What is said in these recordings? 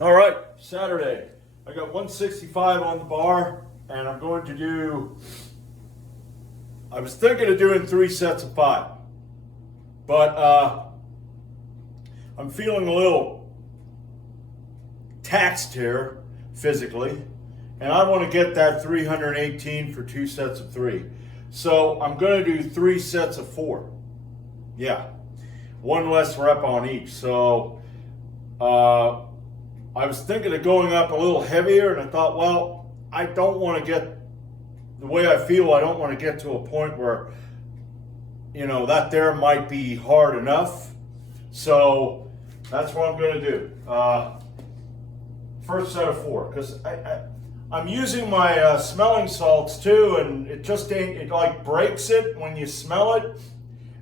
All right, Saturday. I got 165 on the bar, and I'm going to do. I was thinking of doing 3 sets of 5, but I'm feeling a little taxed here physically, and I want to get that 318 for 2 sets of 3. So I'm going to do 3 sets of 4. Yeah, one less rep on each. So. I was thinking of going up a little heavier, and I thought, well, I don't want to get, the way I feel, I don't want to get to a point where, that there might be hard enough. So that's what I'm going to do. First set of 4, because I'm using my smelling salts too, and it just ain't, it like breaks it when you smell it,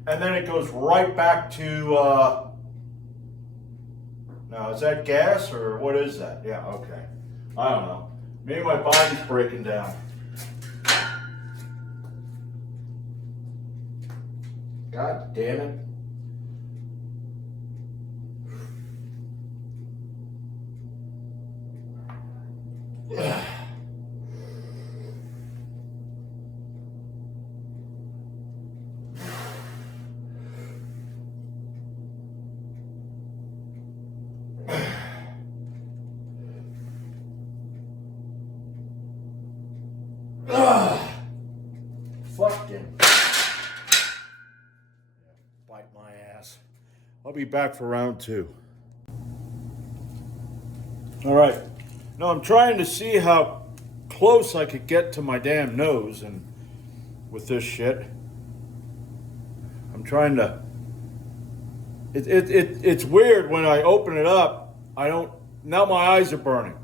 and then it goes right back to, now, is that gas or what is that? Yeah, okay. I don't know. Maybe my body's breaking down. God damn it. Fucking bite my ass. I'll be back for round 2. All right. Now I'm trying to see how close I could get to my damn nose, and with this shit, I'm trying to. It's weird when I open it up. Now my eyes are burning.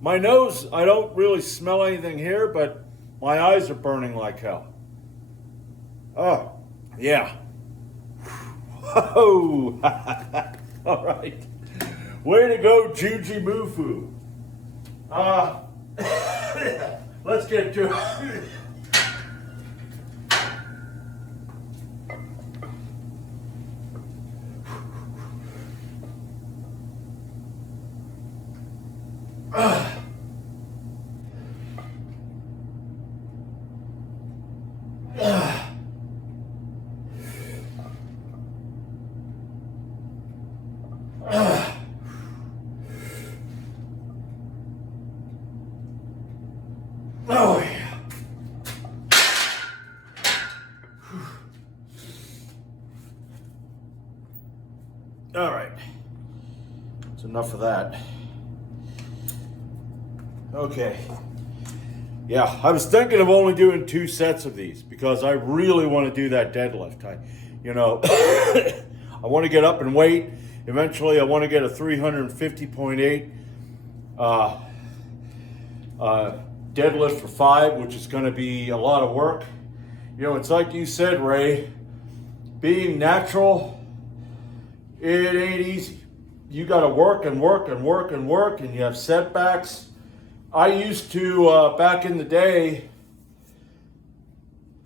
My nose, I don't really smell anything here, but my eyes are burning like hell. Oh, yeah. Whoa. All right. Way to go, Juji Mufu. Let's get to it. Oh, yeah. All right. That's enough of that. Okay. Yeah, I was thinking of only doing 2 sets of these because I really want to do that deadlift. I want to get up and weight. Eventually, I want to get a 350.8 deadlift for 5, which is going to be a lot of work. It's like you said, Ray, being natural, it ain't easy. You got to work and work and work and work, and you have setbacks. I used to, back in the day,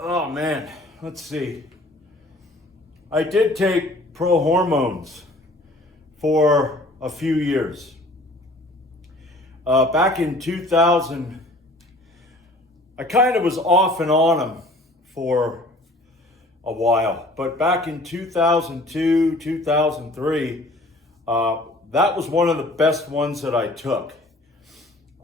oh man, let's see. I did take pro hormones for a few years. Back in 2000, I kind of was off and on them for a while, but back in 2002, 2003, that was one of the best ones that I took.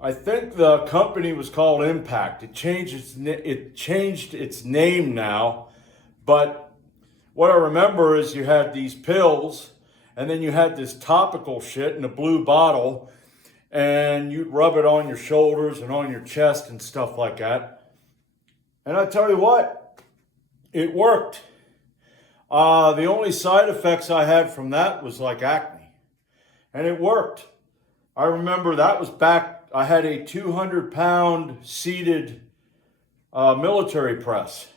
I think the company was called Impact. It changed its name now, but what I remember is you had these pills, and then you had this topical shit in a blue bottle, and you'd rub it on your shoulders and on your chest and stuff like that. And I tell you what, it worked. The only side effects I had from that was like acne, and it worked. I remember that was back, I had a 200-pound seated military press.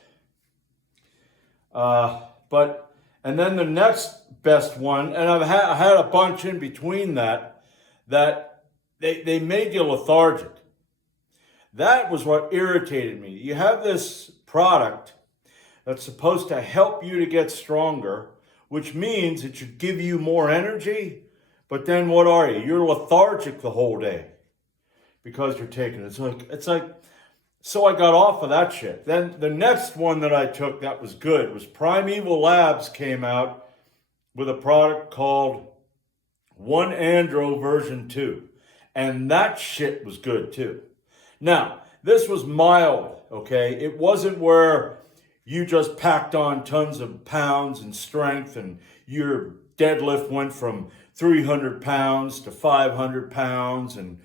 And then the next best one, and I had a bunch in between that they made you lethargic. That was what irritated me. You have this product that's supposed to help you to get stronger, which means it should give you more energy, But then what are you? You're lethargic the whole day because you're taking it. So I got off of that shit. Then the next one that I took that was good was Primeval Labs came out with a product called 1-Andro version 2. And that shit was good too. Now, this was mild, okay? It wasn't where you just packed on tons of pounds and strength and your deadlift went from 300 pounds to 500 pounds and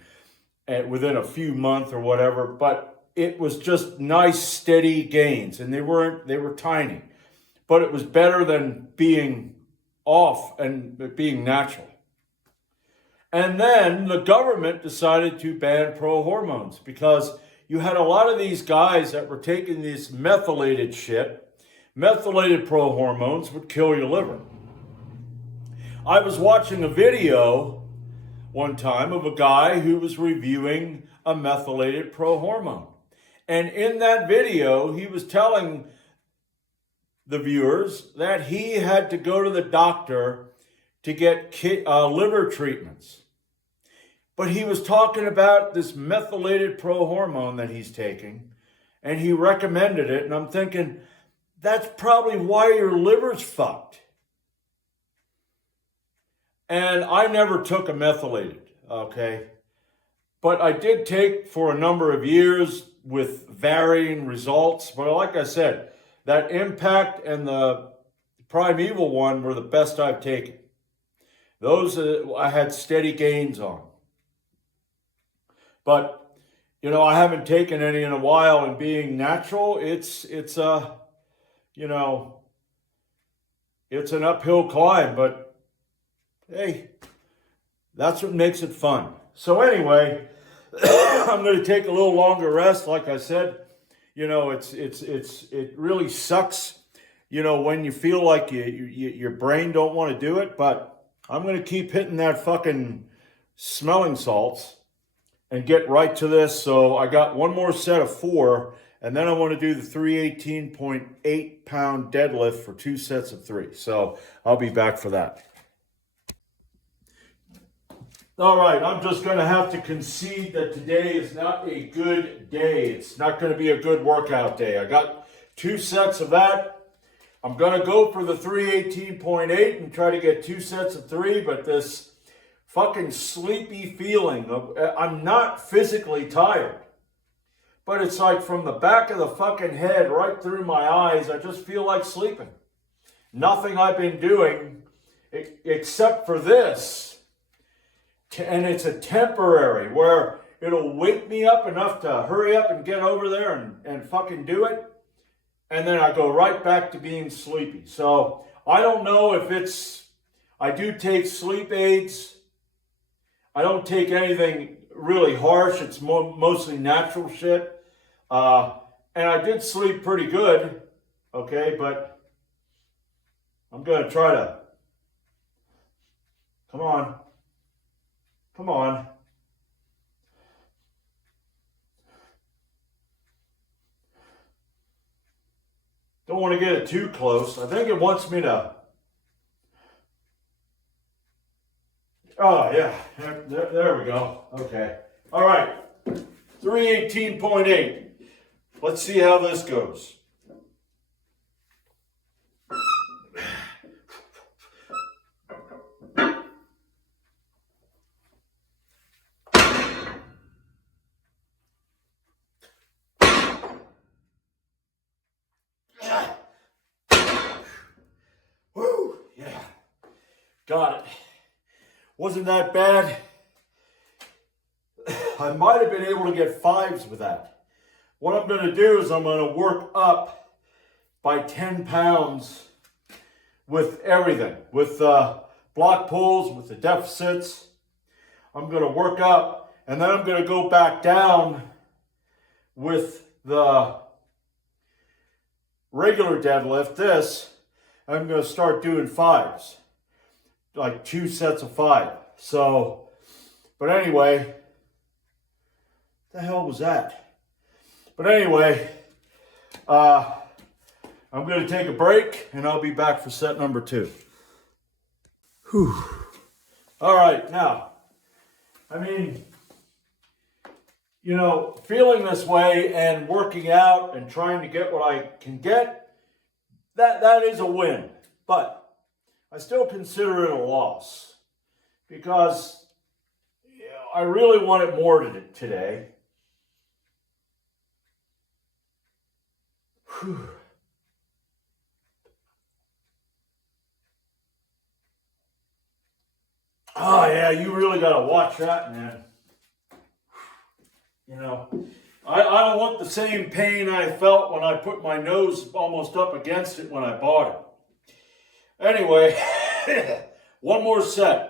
within a few months or whatever. But it was just nice, steady gains. And they were tiny. But it was better than being off and being natural. And then the government decided to ban pro hormones because you had a lot of these guys that were taking this methylated shit. Methylated pro hormones would kill your liver. I was watching a video one time of a guy who was reviewing a methylated pro hormone. And in that video, he was telling the viewers that he had to go to the doctor to get liver treatments. But he was talking about this methylated pro hormone that he's taking, and he recommended it, and I'm thinking, that's probably why your liver's fucked. And I never took a methylated, okay? But I did take for a number of years with varying results. But like I said, that Impact and the Primeval one were the best I've taken. Those I had steady gains on. But, I haven't taken any in a while, and being natural, it's it's an uphill climb, but hey, that's what makes it fun. So anyway, I'm going to take a little longer rest. Like I said, it really sucks, when you feel like your brain don't want to do it, but I'm going to keep hitting that fucking smelling salts and get right to this. So I got one more set of 4, and then I want to do the 318.8 pound deadlift for 2 sets of 3. So I'll be back for that. All right, I'm just going to have to concede that today is not a good day. It's not going to be a good workout day. I got 2 sets of that. I'm going to go for the 318.8 and try to get 2 sets of 3, but this fucking sleepy feeling I'm not physically tired, but it's like from the back of the fucking head right through my eyes, I just feel like sleeping. Nothing I've been doing except for this, and it's a temporary where it'll wake me up enough to hurry up and get over there and fucking do it, and then I go right back to being sleepy. So I don't know if I do take sleep aids. I don't take anything really harsh. It's mostly natural shit. And I did sleep pretty good, okay, but I'm going to try to, come on. Don't want to get it too close. I think it wants me to, oh yeah, there we go. Okay. All right. 318.8. Let's see how this goes. Woo, yeah. Got it. Wasn't that bad. I might have been able to get 5s with that. What I'm going to do is I'm going to work up by 10 pounds with everything. With block pulls, with the deficits. I'm going to work up, and then I'm going to go back down with the regular deadlift. I'm going to start doing 5s. Like 2 sets of 5. So, but anyway, the hell was that? But anyway, I'm going to take a break and I'll be back for set number 2. Whew. All right, now, I mean, you know, feeling this way and working out and trying to get what I can get, that is a win. But I still consider it a loss because I really wanted more today. Whew. Oh yeah, you really got to watch that, man. You know, I don't want the same pain I felt when I put my nose almost up against it when I bought it. Anyway, one more set.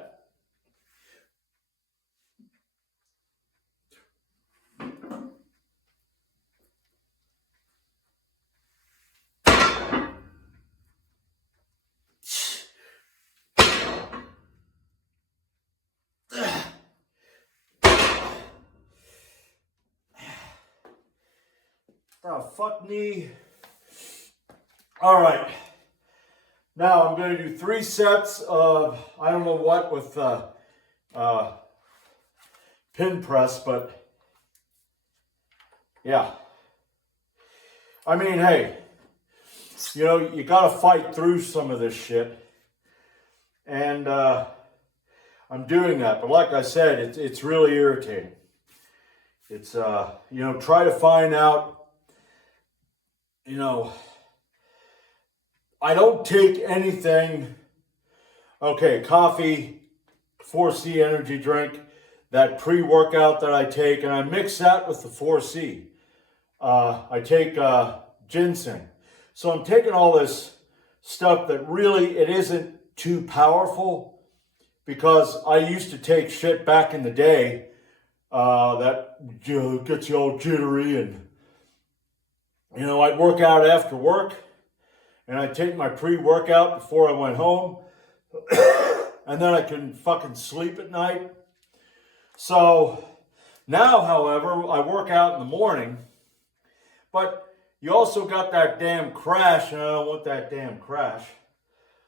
Oh, fuck me. All right. Now I'm going to do 3 sets of, I don't know what with pin press, but yeah. I mean, hey, you know, you got to fight through some of this shit. And I'm doing that. But like I said, it's really irritating. It's, you know, try to find out, you know, I don't take anything. Okay, coffee, 4C energy drink, that pre-workout that I take, and I mix that with the 4C. I take ginseng. So I'm taking all this stuff that really, it isn't too powerful, because I used to take shit back in the day that gets you all jittery, and, you know, I'd work out after work, and I'd take my pre-workout before I went home, and then I couldn't fucking sleep at night. So now, however, I work out in the morning, but you also got that damn crash, and I don't want that damn crash.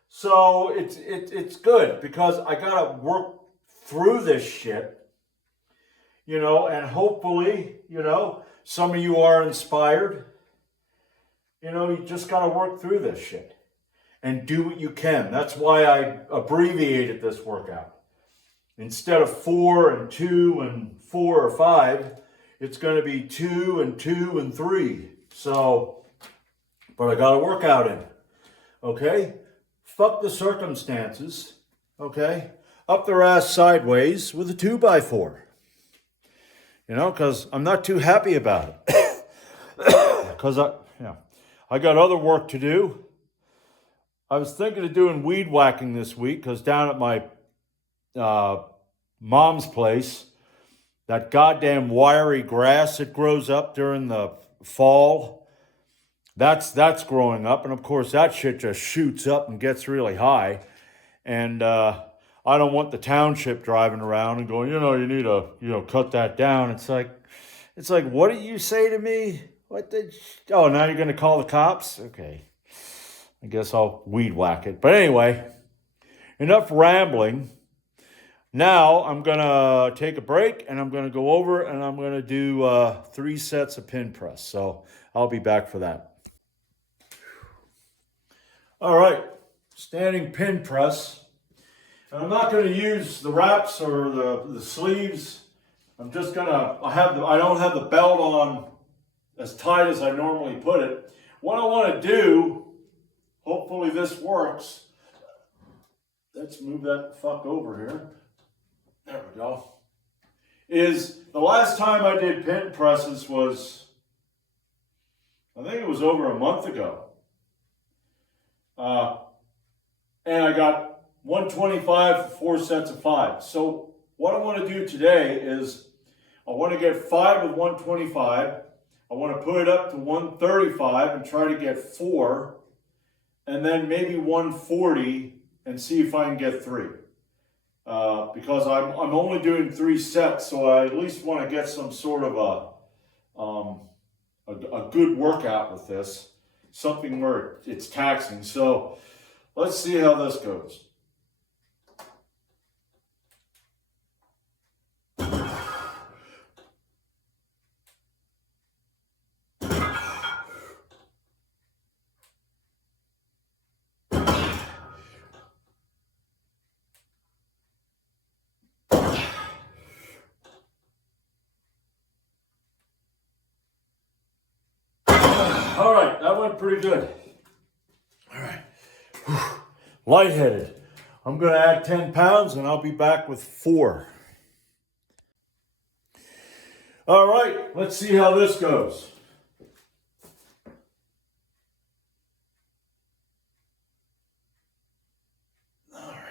So it's good, because I gotta work through this shit, you know, and hopefully, you know, some of you are inspired. You know, you just gotta work through this shit and do what you can. That's why I abbreviated this workout. Instead of 4 and 2 and 4 or 5, it's going to be 2 and 2 and 3. So, but I got to work out in. Okay? Fuck the circumstances. Okay? Up their ass sideways with a 2x4. You know, because I'm not too happy about it. Because I got other work to do. I was thinking of doing weed whacking this week, because down at my mom's place, that goddamn wiry grass that grows up during the fall, that's growing up, and of course that shit just shoots up and gets really high, and I don't want the township driving around and going, you know, you need to, you know, cut that down. It's like, what did you say to me? Oh, now you're gonna call the cops? Okay, I guess I'll weed whack it. But anyway, enough rambling. Now I'm going to take a break, and I'm going to go over and I'm going to do 3 sets of pin press. So I'll be back for that. All right, standing pin press. And I'm not going to use the wraps or the sleeves. I'm just going to, I don't have the belt on as tight as I normally put it. What I want to do, hopefully this works. Let's move that fuck over here. There we go. Is the last time I did pin presses was, I think it was over a month ago. And I got 125 for 4 sets of 5. So what I want to do today is I want to get 5 with 125. I want to put it up to 135 and try to get 4. And then maybe 140 and see if I can get 3. Because I'm only doing 3 sets, so I at least want to get some sort of a good workout with this, something where it's taxing. So let's see how this goes. went pretty good. All right. Whew. Lightheaded. I'm going to add 10 pounds and I'll be back with 4. All right, let's see how this goes. All right.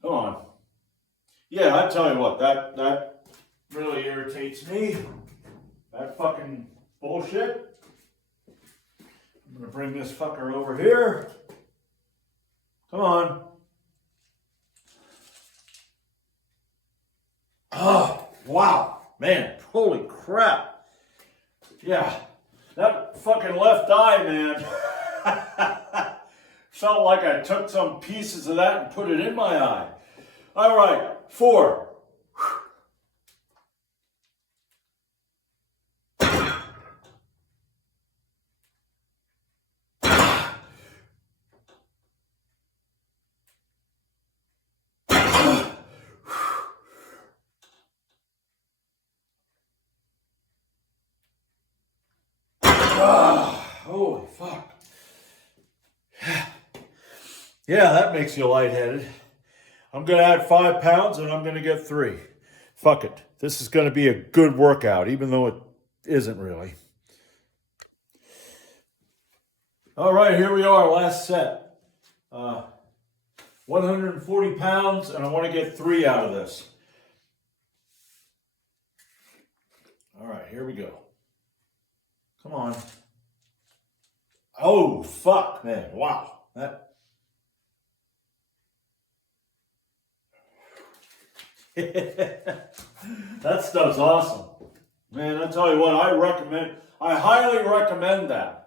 Come on. Yeah, I tell you what, that really irritates me. That fucking bullshit. I'm gonna bring this fucker over here. Come on. Oh, wow. Man, holy crap. Yeah, that fucking left eye, man. Felt like I took some pieces of that and put it in my eye. All right, 4. Holy fuck. Yeah, that makes you lightheaded. I'm going to add 5 pounds and I'm going to get 3. Fuck it. This is going to be a good workout, even though it isn't really. All right, here we are, last set. 140 pounds, and I want to get 3 out of this. All right, here we go. Come on. Oh, fuck, man. Wow. That stuff's awesome. Man, I tell you what, I highly recommend that.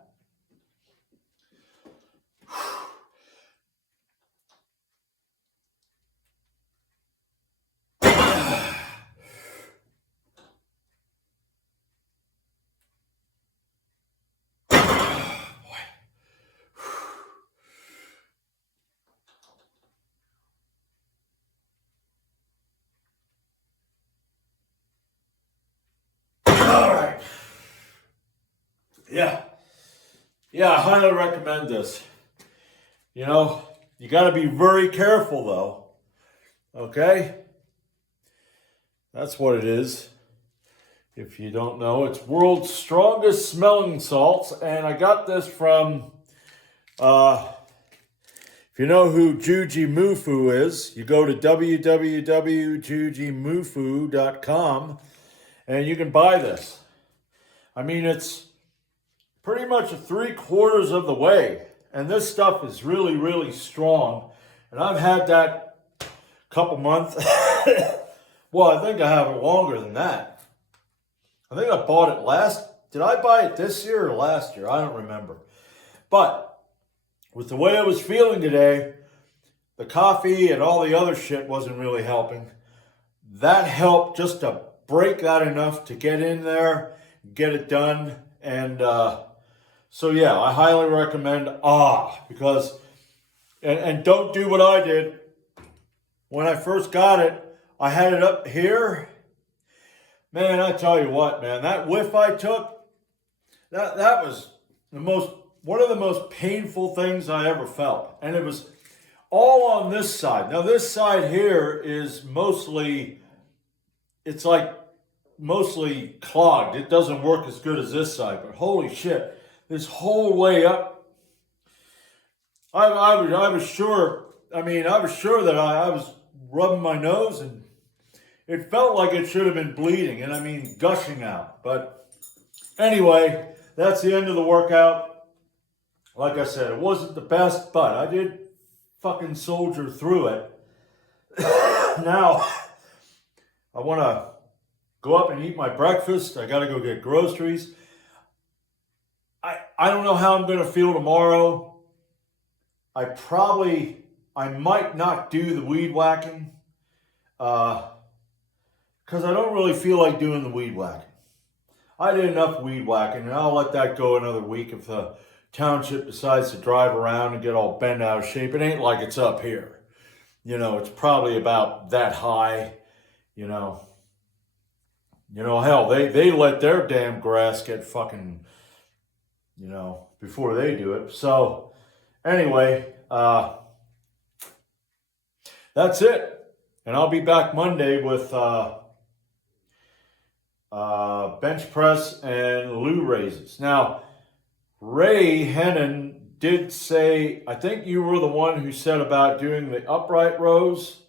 Yeah, I highly recommend this. You know, you got to be very careful though. Okay? That's what it is. If you don't know, it's world's strongest smelling salts, and I got this from, if you know who Juji Mufu is, you go to www.jujimufu.com and you can buy this. I mean, it's pretty much 3/4 of the way, and this stuff is really, really strong. And I've had that couple months. Well, I think I have it longer than that. I think I bought it did I buy it this year or last year? I don't remember. But with the way I was feeling today, the coffee and all the other shit wasn't really helping. That helped just to break that enough to get in there, get it done. And so yeah, I highly recommend because, and don't do what I did. When I first got it, I had it up here. Man, I tell you what, man, that whiff I took, that was one of the most painful things I ever felt. And it was all on this side. Now this side here is mostly clogged. It doesn't work as good as this side, but holy shit, this whole way up, I was sure that I was rubbing my nose and it felt like it should have been bleeding, and I mean gushing out. But anyway, that's the end of the workout. Like I said, it wasn't the best, but I did fucking soldier through it. Now, I want to go up and eat my breakfast. I got to go get groceries. I don't know how I'm going to feel tomorrow. I might not do the weed whacking. Because I don't really feel like doing the weed whacking. I did enough weed whacking, and I'll let that go another week if the township decides to drive around and get all bent out of shape. It ain't like it's up here. it's probably about that high, you know. Hell, they let their damn grass get fucking, before they do it. So anyway, that's it. And I'll be back Monday with bench press and loo raises. Now, Ray Hennon did say, I think you were the one who said about doing the upright rows.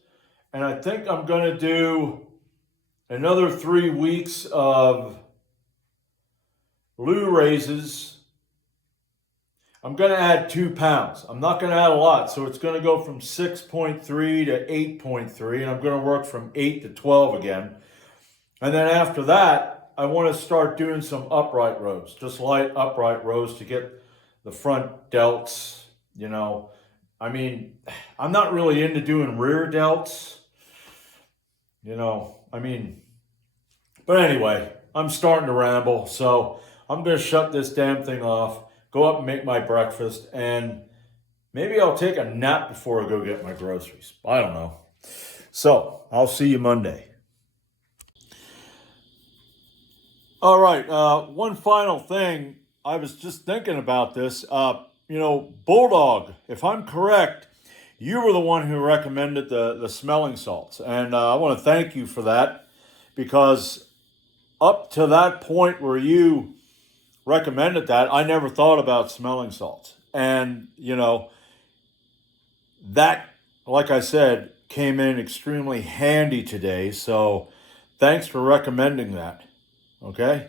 And I think I'm going to do another 3 weeks of loo raises. I'm going to add 2 pounds. I'm not going to add a lot. So it's going to go from 6.3 to 8.3. And I'm going to work from 8 to 12 again. And then after that, I want to start doing some upright rows. Just light upright rows to get the front delts, I mean, I'm not really into doing rear delts, but anyway, I'm starting to ramble, so I'm going to shut this damn thing off, go up and make my breakfast, and maybe I'll take a nap before I go get my groceries. I don't know. So, I'll see you Monday. All right, one final thing. I was just thinking about this. Bulldog, if I'm correct, you were the one who recommended the smelling salts. And I want to thank you for that, because up to that point where you recommended that, I never thought about smelling salts. And, that, like I said, came in extremely handy today. So thanks for recommending that. Okay?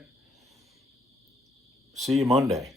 See you Monday.